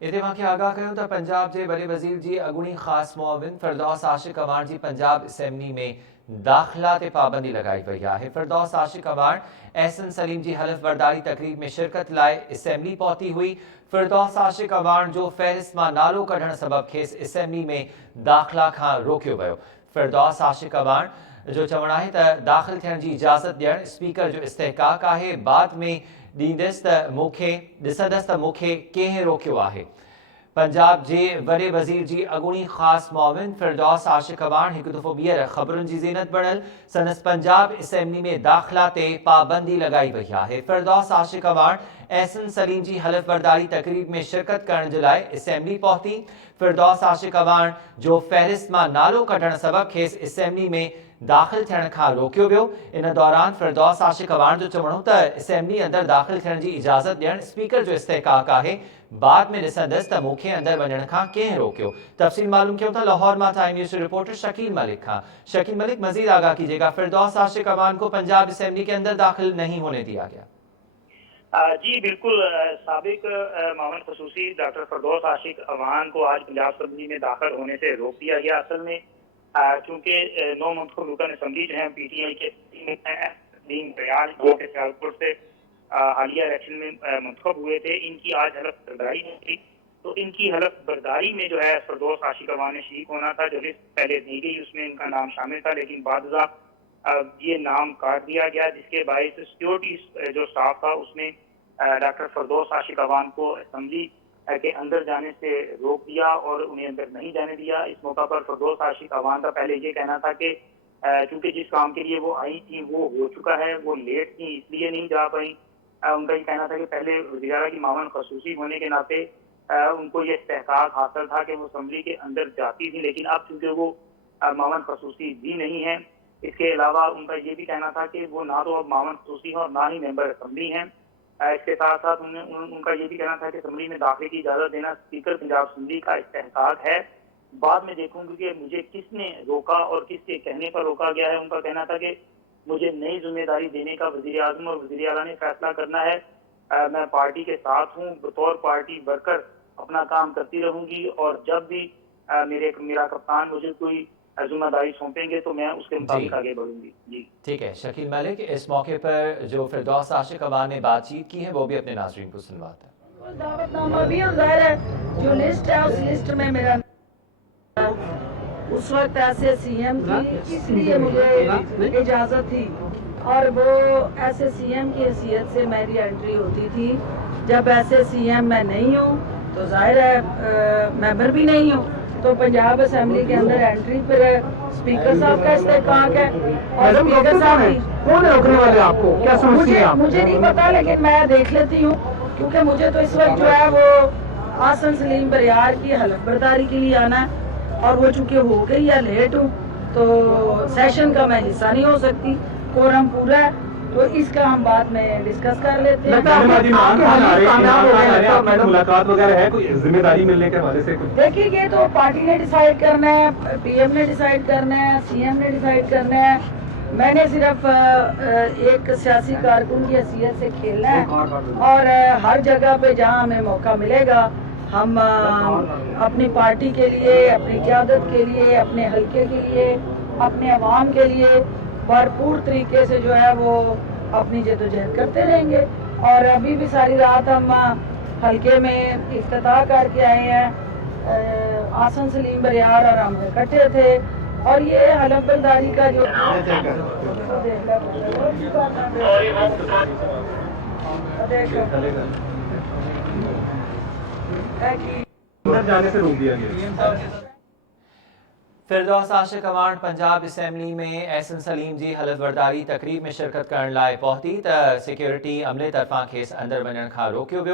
इतने के आगाह कयूं तो पंजाब के वॾे वज़ीर जी अॻूणी ख़ासि मुआविन फिरदौस आशिक़ अवान जी पंजाब असैम्बली में दाख़िला ते पाबंदी लगाई वई आहे। फिरदौस आशिक़ अवान एहसन सलीम जी हलफ बरदारी तकरीब में शिरकत लाइ असैम्बली पहुती हुई। फिरदौस आशिक़ अवान जो फ़हरिस्त मां नालो कढण सबब खेसि असैम्बली में दाख़िला खां रोकियो वियो। फिरदौस आशिक़ अवान जो चवणु आहे त दाख़िल थियण जी इजाज़त ॾियणु स्पीकर जो इस्तेहकाक आहे। बाद में ॾींदसि त मूंखे ॾिसंदसि त मूंखे कंहिं रोकियो आहे। पंजाब जे वॾे वज़ीर जी अॻूणी ख़ासि मुआविन फिरदौस आशिक़ अवान हिकु दफ़ो ॿीहर ख़बरुनि जी ज़ीनत बणियल संदसि पंजाब असैम्बली में दाख़िला ते पाबंदी लगाई वई आहे। फिरदौस आशिक़ अवान एहसन सलीम जी हलफ बरदारी तकरीब में शिरकत करण जे लाइ असैम्बली पहुती। फिरदौस आशिक़ अवान जो फ़हरिस्त मां नालो कढण सबब खेसि असैम्बली में दाख़िल थियण खां रोकियो वियो। इन दौरान फिरदौस आशिक़ अवान जो चवणो त असैम्बली अंदरि दाख़िल थियण जी इजाज़त ॾियणु स्पीकर जो इस्तेहकाक आहे। बाद में ॾिसंदसि त मूंखे अंदरि वञण खां कंहिं रोकियो। तफ़सील मालूम कयूं था लाहौर मां time news reporter Shakeel Malik Khan. Shakeel Malik, Majeed आगाह कीजिएगा, फिरदौस आशिक़ अवान को पंजाब असैम्बली के अंदर दाखिल नहीं होने दिया गया। जी बिल्कुल, साबिक मामून खसूसी डॉक्टर फिरदौस आशिक़ अवान को आज पंजाब असम्बली में दाखिल होने से रोक दिया गया। असल में चूंकि 9 मुंतखब रुकन असम्बली जो है PTI के दीन दयाल के सियालकोट से हालिया इलेक्शन में मुंतखब हुए थे। इनकी आज हलफ बर्दारी थी, तो इनकी हलफ बर्दारी में जो है फिरदौस आशिक़ अवान ने शरीक होना था। जो लिस्ट पहले दी गई उसमें इनका नाम शामिल था, लेकिन बाद ये नाम काट दिया गया, जिसके बायस सिक्योरिटी जो स्टाफ था उसने डॉक्टर फिरदौस आशिक़ अवान को असम्बली के अंदर जाने से रोक दिया और उन्हें अंदर नहीं जाने दिया। इस मौका पर फिरदौस आशिक़ अवान का पहले ये कहना था कि चूंकि जिस काम के लिए वो आई थी वो हो चुका है, वो लेट थी इसलिए नहीं जा पाई। उनका ये कहना था कि पहले वज़ीर आला की मामून खसूसी होने के नाते उनको ये इस्तेहकाक हासिल था कि वो असम्बली के अंदर जाती थी, लेकिन अब चूंकि वो मामून खसूसी भी नहीं है। इसके अलावा उनका ये भी कहना था कि वो ना तो अब मामून खसूसी हैं और ना ही मेंबर असम्बली हैं। इसके साथ साथ उनका ये भी कहना था कि असम्बली में दाखिले की इजाज़त देना स्पीकर पंजाब असम्बली का इस्तेहकाक है। बाद में देखूंगी कि मुझे किसने रोका और किसके कहने पर रोका गया है। उनका कहना था कि मुझे नई जिम्मेदारी देने का वज़ीर आज़म और वज़ीर आला ने फैसला करना है। मैं पार्टी के साथ हूँ, बतौर पार्टी वर्कर अपना काम करती रहूंगी और जब भी मेरा कप्तान मुझे कोई जिम्मेदारी सौंपेंगे तो मैं उसके मुताबिक आगे बढ़ूंगी। जी ठीक है शकील मलिक, इस मौके पर जो फिरदौस आशिक़ अवान ने बातचीत की है वो भी अपने नाज़रीन को सुनवाते हैं। दावतनामा भी है, जो लिस्ट है उस लिस्ट में मेरा उस वक्त ऐसे CM थी, इसलिए मुझे इजाज़त थी और वो ऐसे CM की हैसियत से मेरी एंट्री होती थी। जब ऐसे CM मैं नहीं हूँ तो जाहिर है मेंबर भी नहीं हूँ, तो पंजाब असम्बली के अंदर एंट्री फिर स्पीकर साहब का इस्तेहकाक है और स्पीकर साहब कौन है रोकने वाले आपको, क्या समझती हैं आप? मुझे नहीं पता, लेकिन मैं देख लेती हूँ क्योंकि मुझे तो इस वक्त जो है वो एहसन सलीम बरियार की हलफ बर्दारी के लिए आना है और वो चूंकि हो गई या लेट हूँ तो सेशन का मैं हिस्सा नहीं हो सकती। कोरम पूरा है तो इसका हम बाद में डिस्कस कर लेते हैं। मुलाकात वगैरह है, कोई जिम्मेदारी मिलने के हवाले से? देखिए ये तो पार्टी ने डिसाइड करना है, PM ने डिसाइड करना है, CM ने डिसाइड करना है। मैंने सिर्फ एक सियासी कारकुन की हैसियत से खेलना है और हर जगह पे जहाँ हमें मौका मिलेगा हम अपनी पार्टी के लिए, अपनी क़यादत के लिए, अपने हल्के के लिए, अपने अवाम के लिए भरपूर तरीके से जो है वो अपनी जद्दोजहद करते रहेंगे। और अभी भी सारी रात हम हल्के में इफ्तिताह करके आए हैं। एहसन सलीम बरियार और हम इकट्ठे थे और ये हलफ बर्दारी का जो जाने से रोक दिया गया। फिरदौस आशिक़ अवान पंजाब असैम्बली में एहसन सलीम जी हलफ बरदारी तकरीब में शिरकत करण लाइ पहुती त सिक्योरिटी अमले तरफ़ां खेसि अंदरि वञण खां रोकियो वियो।